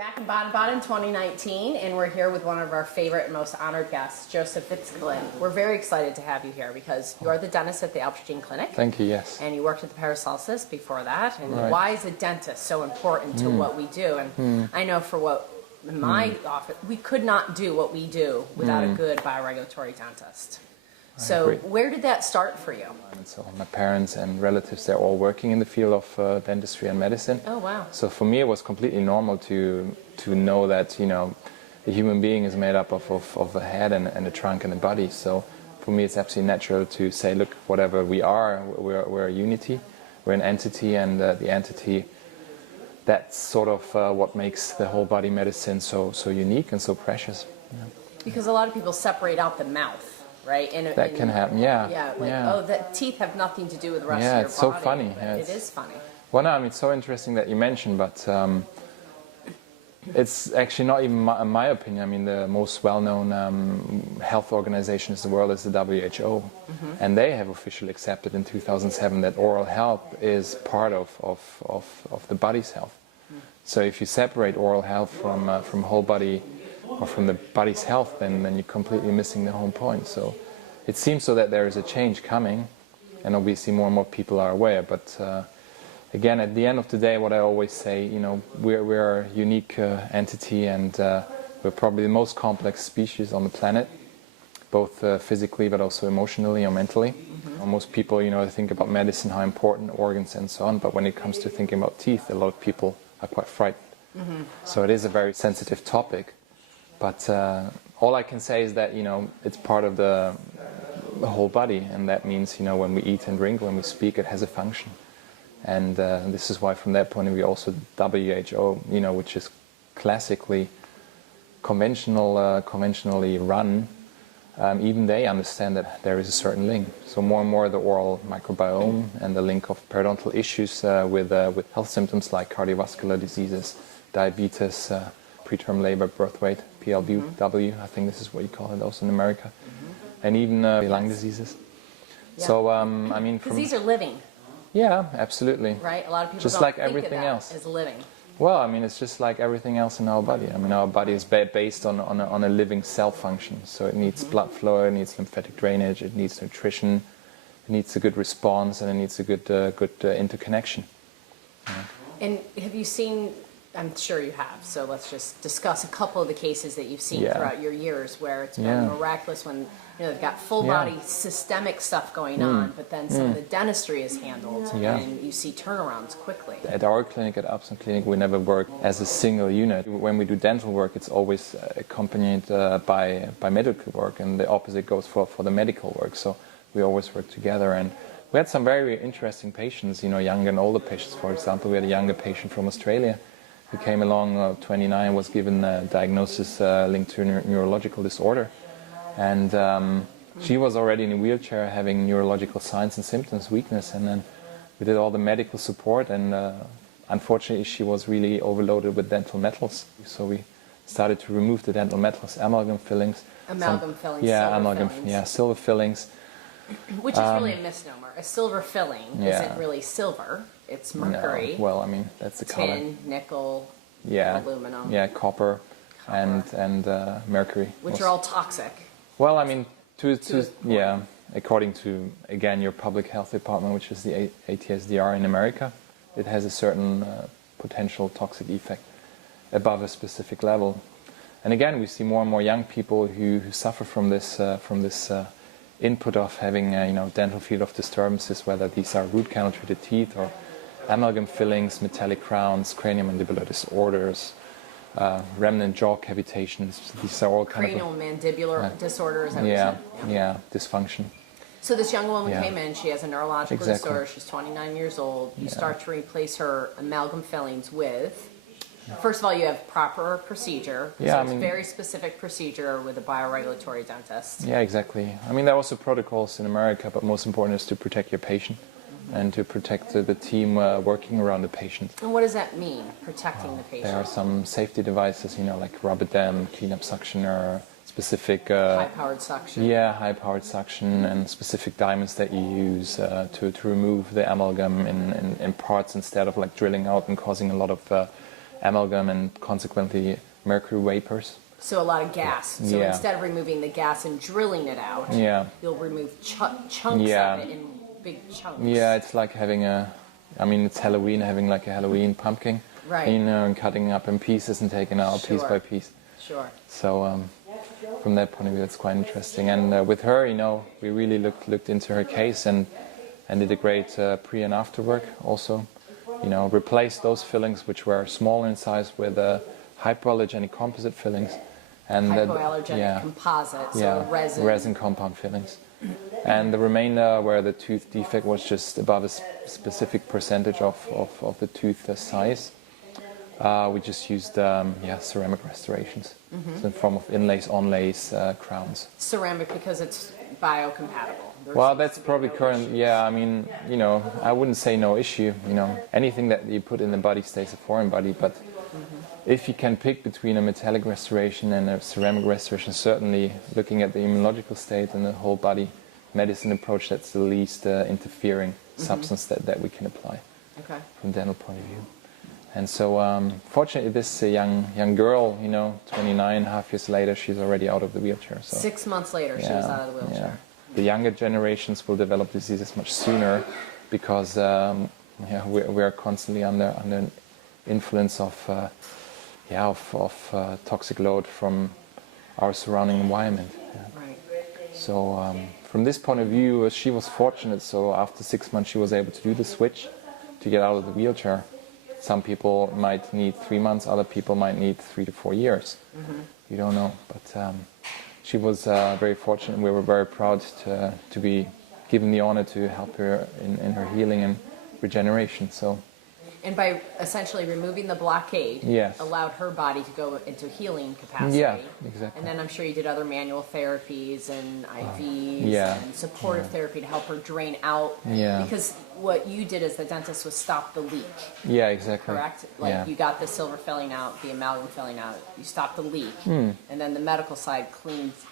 back in Baden-Baden 2019, and we're here with one of our favorite and most honored guests, Josef Vizkelety. We're very excited to have you here because you're the dentist at the Alpstein Clinic. Thank you, yes. And you worked at the Paracelsus before that. And right. Why is a dentist so important to what we do? And I know for what in my office, we could not do what we do without a good bioregulatory dentist. So where did that start for you? So my parents and relatives, they're all working in the field of dentistry and medicine. Oh, wow. So for me, it was completely normal to know that, you know, a human being is made up of a head and a trunk and a body. So for me, it's absolutely natural to say, look, whatever we are, we're a unity, we're an entity, and the entity, that's sort of what makes the whole body medicine so unique and so precious. Yeah. Because a lot of people separate out the mouth. Right? That can happen, yeah. Yeah, like, oh, the teeth have nothing to do with the rest of your body. Yeah, it's so funny. Yeah, it is funny. Well, no, I mean, it's so interesting that you mentioned, but it's actually not even my opinion. I mean, the most well-known health organization in the world is the WHO, and they have officially accepted in 2007 that oral health is part of the body's health. So if you separate oral health from whole body or from the body's health, then you're completely missing the whole point. So it seems so that there is a change coming, and obviously more and more people are aware. But again, at the end of the day, what I always say, you know, we're a unique entity, and we're probably the most complex species on the planet, both physically but also emotionally or mentally. Most people, you know, think about medicine, how important organs and so on, but when it comes to thinking about teeth, a lot of people are quite frightened. So it is a very sensitive topic. But all I can say is that, you know, it's part of the whole body, and that means, you know, when we eat and drink, when we speak, it has a function. And this is why, from that point of view, also WHO, you know, which is classically conventionally run, even they understand that there is a certain link. So more and more the oral microbiome and the link of periodontal issues with health symptoms like cardiovascular diseases, diabetes, preterm labor, birth weight, PLBW, I think this is what you call it also in America, and even lung diseases. Yeah. So, I mean... Because these are living. Yeah, absolutely. Right? A lot of people just don't like think everything of that else. as living. Well, I mean, it's just like everything else in our body. I mean, our body is based on a living cell function. So it needs blood flow, it needs lymphatic drainage, it needs nutrition, it needs a good response, and it needs a good interconnection. Yeah. And have you seen... I'm sure you have, so let's just discuss a couple of the cases that you've seen throughout your years where it's been miraculous when, you know, they've got full body systemic stuff going on, but then some of the dentistry is handled and you see turnarounds quickly. At our clinic, at Alpstein Clinic, we never work as a single unit. When we do dental work, it's always accompanied by medical work, and the opposite goes for the medical work, so we always work together. And we had some very interesting patients, you know, younger and older patients. For example, we had a younger patient from Australia who came along, 29, was given a diagnosis linked to a neurological disorder. And she was already in a wheelchair having neurological signs and symptoms, weakness. And then we did all the medical support, and unfortunately she was really overloaded with dental metals. So we started to remove the dental metals, amalgam fillings. Amalgam fillings, yeah, amalgam fillings. Yeah, silver fillings. Which is really a misnomer. A silver filling isn't really silver. It's mercury. No. Well, I mean, that's the color. Tin, nickel, aluminum. Yeah, copper. and mercury. Which are all toxic. Well, I mean, according to, again, your public health department, which is the ATSDR in America, it has a certain potential toxic effect above a specific level. And again, we see more and more young people who suffer from this input of having dental field of disturbances, whether these are root canal treated teeth or amalgam fillings, metallic crowns, craniomandibular disorders, remnant jaw cavitations. These are all kind of mandibular disorders. Yeah, dysfunction. So this young woman came in. She has a neurological disorder. She's 29 years old. You start to replace her amalgam fillings with. First of all, you have proper procedure. So it's a very specific procedure with a bioregulatory dentist. Yeah, exactly. I mean, there are also protocols in America, but most important is to protect your patient and to protect the team working around the patient. And what does that mean, protecting the patient? There are some safety devices, like rubber dam, cleanup suctioner, specific... high-powered suction. Yeah, high-powered suction, and specific diamonds that you use to remove the amalgam in parts instead of drilling out and causing a lot of amalgam and consequently mercury vapors. So a lot of gas. So instead of removing the gas and drilling it out, you'll remove chunks of it in big chunks. Yeah, it's like having it's Halloween, having like a Halloween pumpkin. Right. And cutting up in pieces and taking out piece by piece. Sure. So from that point of view, it's quite interesting. And with her, we really looked into her case and did a great pre and after work also. Replaced those fillings which were smaller in size with hypoallergenic composite fillings. And hypoallergenic composite, so resin compound fillings. And the remainder where the tooth defect was just above a specific percentage of the tooth size, we just used ceramic restorations. So in form of inlays, onlays, crowns. Ceramic because it's biocompatible. Well, that's probably current. Yeah, I wouldn't say no issue. Anything that you put in the body stays a foreign body, but if you can pick between a metallic restoration and a ceramic restoration, certainly looking at the immunological state and the whole body medicine approach, that's the least interfering substance that we can apply from dental point of view. And so, fortunately, this young girl, 29, half years later, she's already out of the wheelchair. So 6 months later, she was out of the wheelchair. Yeah. The younger generations will develop diseases much sooner because we are constantly under influence of toxic load from our surrounding environment. Yeah. Right. So from this point of view, she was fortunate. So after 6 months, she was able to do the switch to get out of the wheelchair. Some people might need 3 months, other people might need 3 to 4 years. You don't know, but she was very fortunate, and we were very proud to be given the honor to help her in her healing and regeneration. So. And by essentially removing the blockade, allowed her body to go into healing capacity. Yeah, exactly. And then I'm sure you did other manual therapies and IVs and supportive therapy to help her drain out. Yeah. Because what you did as the dentist was stop the leak. Yeah, exactly. Correct? Like you got the silver filling out, the amalgam filling out, you stopped the leak. And then the medical side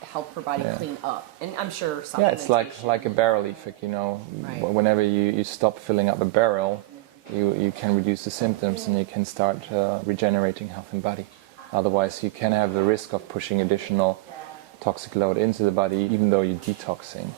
helped her body clean up. And I'm sure supplementation. Yeah, it's like a barrel effect, Whenever you stop filling up the barrel, you can reduce the symptoms and you can start regenerating health and body. Otherwise, you can have the risk of pushing additional toxic load into the body, even though you're detoxing.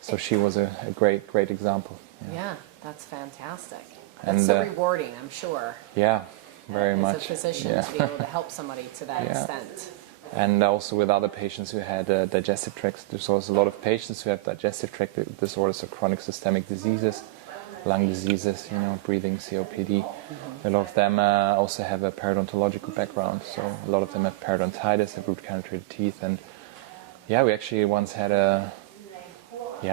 So she was a great example. Yeah, that's fantastic. And that's so rewarding, I'm sure. Yeah, very much. As a physician, to be able to help somebody to that extent. And also with other patients who had digestive tracts. There's also a lot of patients who have digestive tract disorders or chronic systemic diseases, lung diseases, breathing, COPD. A lot of them also have a periodontological background. So a lot of them have periodontitis, have root canal treated teeth. And we actually once had a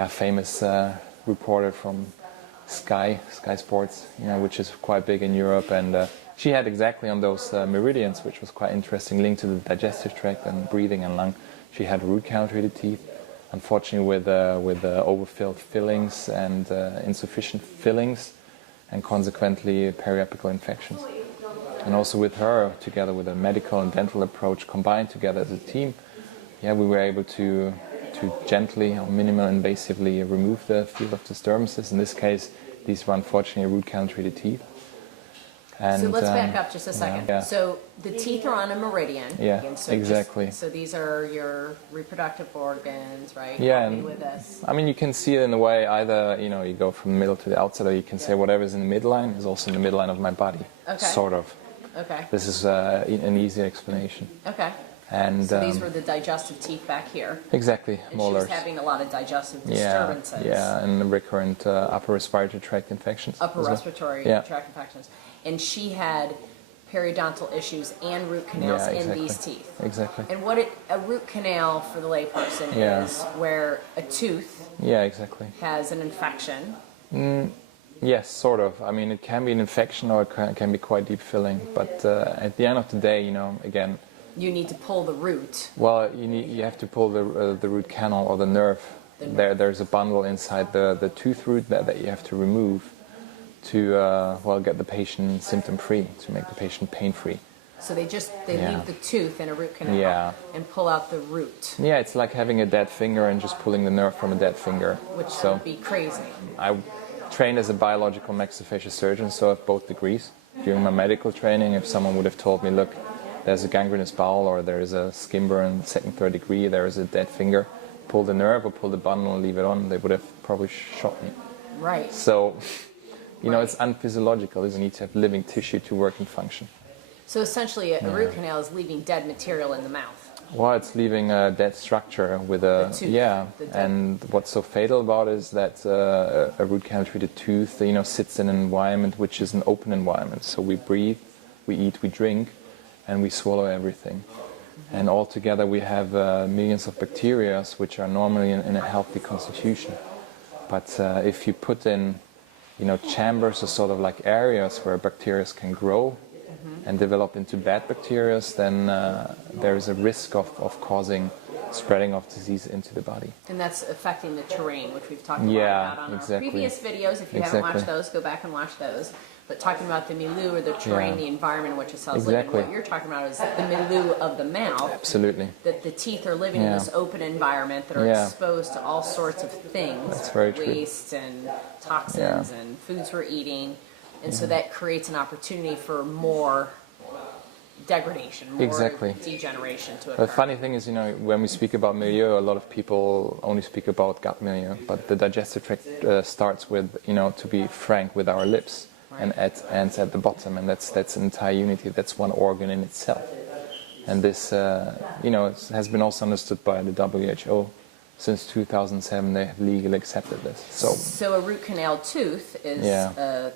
famous reporter from Sky Sports, which is quite big in Europe. And she had exactly on those meridians, which was quite interesting, linked to the digestive tract and breathing and lung. She had root canal treated teeth. Unfortunately, with overfilled fillings and insufficient fillings, and consequently periapical infections. And also with her, together with a medical and dental approach combined together as a team, we were able to gently or minimal invasively remove the field of disturbances. In this case, these were unfortunately root canal treated teeth. And, so let's back up just a second. Yeah. So the teeth are on a meridian. Yeah, so exactly. So these are your reproductive organs, right? Yeah. Help me with this. You can see it in a way either, you go from the middle to the outside, or you can say whatever's in the midline is also in the midline of my body. Okay. Sort of. Okay. This is an easy explanation. Okay. And so these were the digestive teeth back here. Exactly, and molars. She was having a lot of digestive disturbances. Yeah, and recurrent upper respiratory tract infections. Upper respiratory tract infections. And she had periodontal issues and root canals in these teeth. Exactly. And what a root canal for the layperson is where a tooth has an infection. Yes, sort of. It can be an infection or it can be quite deep filling. But at the end of the day, again, you need to pull the root. Well, you have to pull the root canal or the nerve. There's a bundle inside the tooth root that you have to remove to get the patient symptom free, to make the patient pain free. So they leave the tooth in a root canal and pull out the root. Yeah, it's like having a dead finger and just pulling the nerve from a dead finger. Which would be crazy. I trained as a biological maxillofacial surgeon, so I have both degrees. during my medical training, if someone would have told me, look, there's a gangrenous bowel, or there is a skin burn second, third degree, there is a dead finger, pull the nerve or pull the bundle and leave it on, they would have probably shot me. Right. So, you know, it's unphysiological. You need to have living tissue to work and function. So essentially, a root canal is leaving dead material in the mouth. Well, it's leaving a dead structure with a and what's so fatal about it is that a root canal treated tooth, you know, sits in an environment which is an open environment. So we breathe, we eat, we drink, and we swallow everything. And altogether we have millions of bacteria which are normally in a healthy constitution. But if you put in, you know, chambers or sort of like areas where bacteria can grow and develop into bad bacteria, then there is a risk of causing spreading of disease into the body. And that's affecting the terrain, which we've talked about on our previous videos. If you haven't watched those, go back and watch those. But talking about the milieu or the terrain, the environment in which a cell is living, what you're talking about is the milieu of the mouth. Absolutely. That the teeth are living in this open environment that are exposed to all sorts of things. That's very true. Waste and toxins and foods we're eating. And so that creates an opportunity for more degradation, more degeneration to occur. The funny thing is, you know, when we speak about milieu, a lot of people only speak about gut milieu, but the digestive tract starts with, you know, to be frank, with our lips. And ends at the bottom, and that's an entire unity. That's one organ in itself. And this, you know, has been also understood by the WHO. Since 2007, they have legally accepted this. So a root canal tooth is a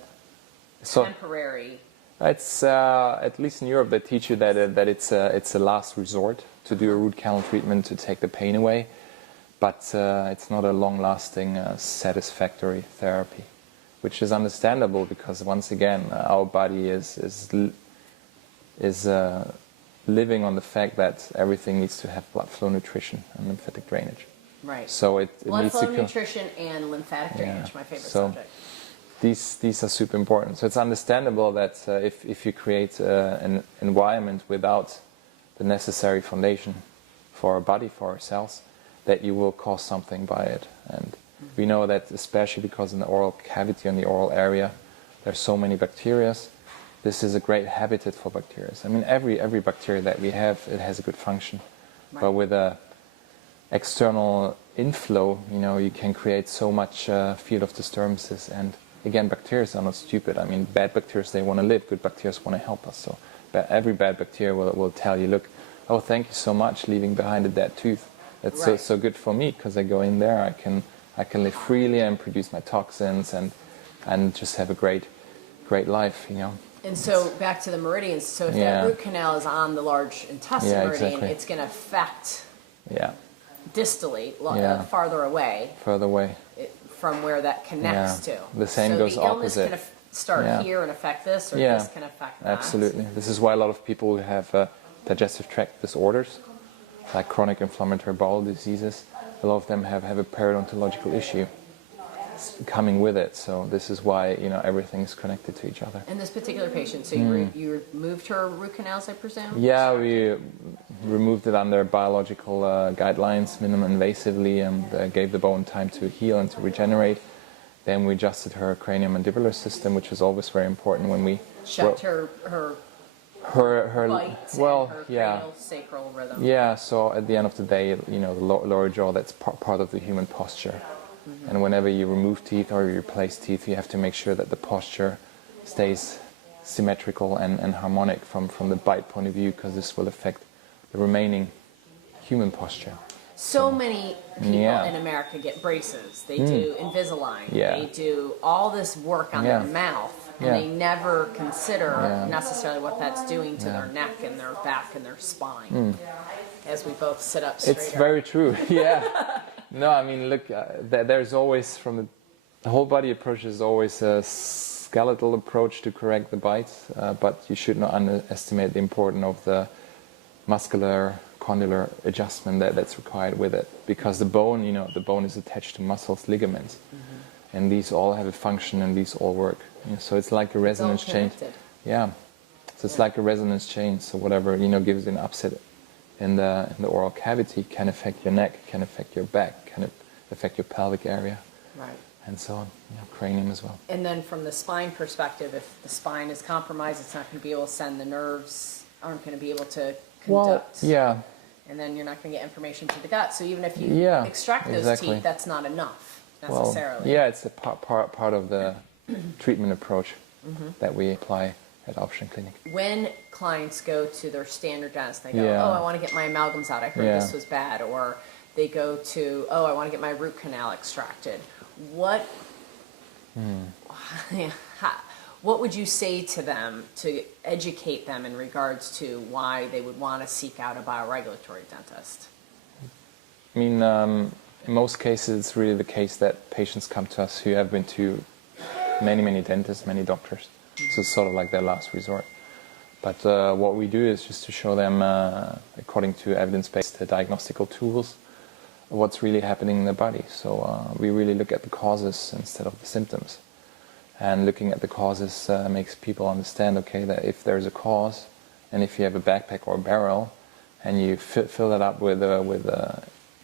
temporary. It's at least in Europe they teach you that it's a last resort to do a root canal treatment to take the pain away, but it's not a long-lasting, satisfactory therapy. Which is understandable because once again our body is living on the fact that everything needs to have blood flow, nutrition, and lymphatic drainage. Right. So it blood needs flow, to nutrition, and lymphatic drainage. My favorite subject. These are super important. So it's understandable that if you create an environment without the necessary foundation for our body, for our cells, that you will cause something by it. And we know that especially because in the oral cavity, in the oral area, there's so many bacteria. This is a great habitat for bacteria. I mean, every bacteria that we have, it has a good function. Right. But with a external inflow, you know, you can create so much field of disturbances. And again, bacteria are not stupid. I mean, bad bacteria, they want to live. Good bacteria want to help us. So every bad bacteria will tell you, look, oh, thank you so much, leaving behind a dead tooth. That's so good for me because I go in there, I can live freely and produce my toxins and just have a great life, you know. And so back to the meridians. So if that root canal is on the large intestine meridian, it's going to affect distally, farther away. Further away. From where that connects to. The same goes opposite. So the illness can start here and affect this, or this can affect that. Absolutely. This is why a lot of people who have digestive tract disorders, like chronic inflammatory bowel diseases, a lot of them have a periodontological issue coming with it. So this is why, you know, everything is connected to each other. And this particular patient, so you removed her root canals, I presume? Yeah, we removed it under biological guidelines, minimum invasively, and gave the bone time to heal and to regenerate. Then we adjusted her cranial-mandibular system, which is always very important when we checked her bites and her cranial-sacral rhythm. Yeah, so at the end of the day, you know, the lower jaw, that's part of the human posture. Mm-hmm. And whenever you remove teeth or you replace teeth, you have to make sure that the posture stays symmetrical and harmonic from the bite point of view, because this will affect the remaining human posture. So many people in America get braces. They do Invisalign. They do all this work on their mouth. And they never consider necessarily what that's doing to their neck and their back and their spine. As we both sit up straighter. It's very true, No, I mean, look, there's always, from the whole body approach, is always a skeletal approach to correct the bites, but you should not underestimate the importance of the muscular condylar adjustment that's required with it, because the bone, you know, the bone is attached to muscles, ligaments, and these all have a function and these all work. You know, so it's like a resonance chain. Yeah, so it's like a resonance chain. So whatever, you know, gives you an upset in the oral cavity can affect your neck, can affect your back, can affect your pelvic area. Right. and so on, cranium as well. And then from the spine perspective, if the spine is compromised, it's not going to be able to send, the nerves aren't going to be able to conduct. Well, yeah. And then you're not going to get information to the gut. So even if you extract those teeth, that's not enough necessarily. Well, yeah, it's a part of the treatment approach that we apply at Alpstein Clinic. When clients go to their standard dentist, they go, oh, I want to get my amalgams out. I heard this was bad. Or they go to, oh, I want to get my root canal extracted. What would you say to them to educate them in regards to why they would want to seek out a bioregulatory dentist? I mean, in most cases, it's really the case that patients come to us who have been to many dentists, many doctors. So it's sort of like their last resort. But what we do is just to show them, according to evidence-based diagnostical tools, what's really happening in the body. So we really look at the causes instead of the symptoms. And looking at the causes makes people understand, okay, that if there's a cause, and if you have a backpack or a barrel, and you fill it up with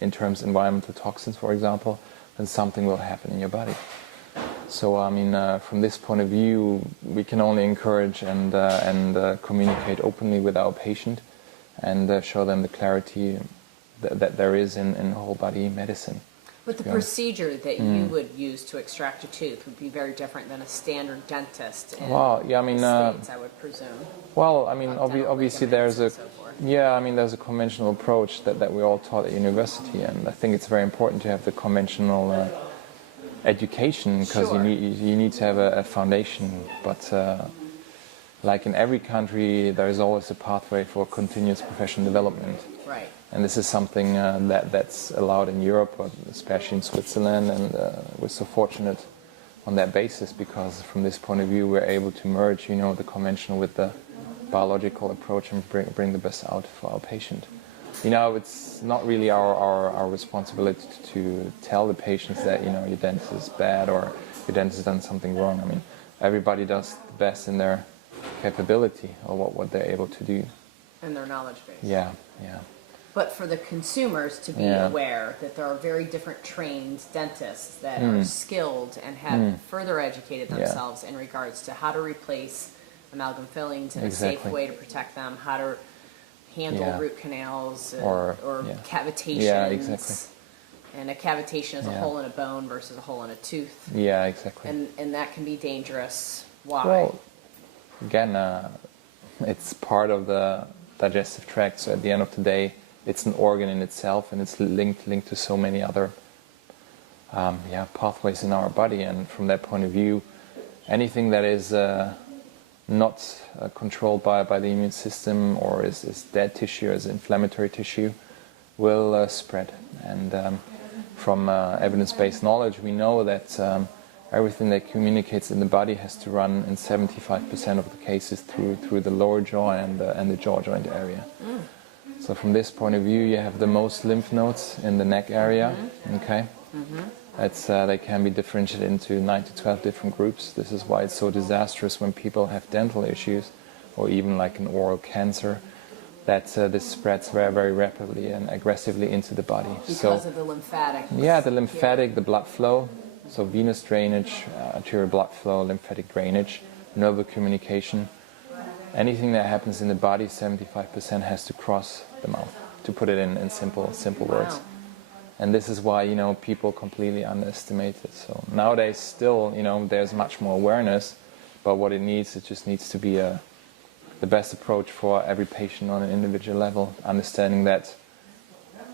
in terms of environmental toxins, for example, then something will happen in your body. So I mean, from this point of view, we can only encourage and communicate openly with our patient, and show them the clarity that there is in whole body medicine. But the procedure that you would use to extract a tooth would be very different than a standard dentist in the States, I would presume. Well, I mean, obviously there's a there's a conventional approach that we all taught at university, and I think it's very important to have the conventional education, because you need to have a foundation. But like in every country, there is always a pathway for continuous professional development. Right. And this is something that's allowed in Europe, especially in Switzerland, and we're so fortunate on that basis, because from this point of view we're able to merge, the conventional with the biological approach and bring the best out for our patient. It's not really our responsibility to tell the patients that your dentist is bad or your dentist has done something wrong. I mean, everybody does the best in their capability or what they're able to do. And their knowledge base. Yeah. But for the consumers to be aware that there are very different trained dentists that are skilled and have further educated themselves in regards to how to replace amalgam fillings in a safe way to protect them, how to handle root canals or cavitations. Yeah, exactly. And a cavitation is a hole in a bone versus a hole in a tooth. Yeah, exactly. And that can be dangerous. Why? Well, again, it's part of the digestive tract, so at the end of the day, it's an organ in itself, and it's linked to so many other pathways in our body. And from that point of view, anything that is not controlled by the immune system, or is dead tissue, is inflammatory tissue, will spread. And from evidence-based knowledge, we know that everything that communicates in the body has to run in 75% of the cases through the lower jaw and the jaw joint area. So from this point of view, you have the most lymph nodes in the neck area. Okay, they can be differentiated into 9 to 12 different groups. This is why it's so disastrous when people have dental issues, or even like an oral cancer, that this spreads very, very rapidly and aggressively into the body. Because of the lymphatic. Yeah, the lymphatic, the blood flow. So venous drainage, arterial blood flow, lymphatic drainage, nervous communication. Anything that happens in the body, 75% has to cross the mouth, to put it in simple words. And this is why, people completely underestimate it. So nowadays still, there's much more awareness, but what it just needs to be the best approach for every patient on an individual level, understanding that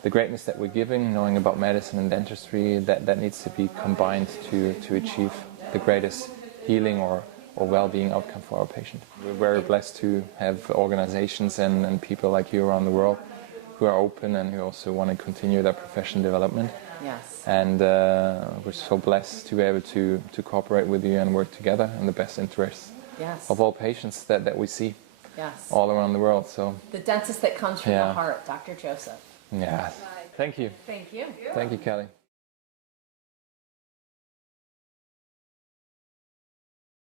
the greatness that we're giving, knowing about medicine and dentistry, that needs to be combined to achieve the greatest healing or well-being outcome for our patient. We're very blessed to have organizations and people like you around the world who are open and who also want to continue their professional development. Yes. And we're so blessed to be able to cooperate with you and work together in the best interests of all patients that we see all around the world. So the dentist that comes from the heart, Dr. Josef. Yeah. Thank you. Thank you. Thank you, Kelly.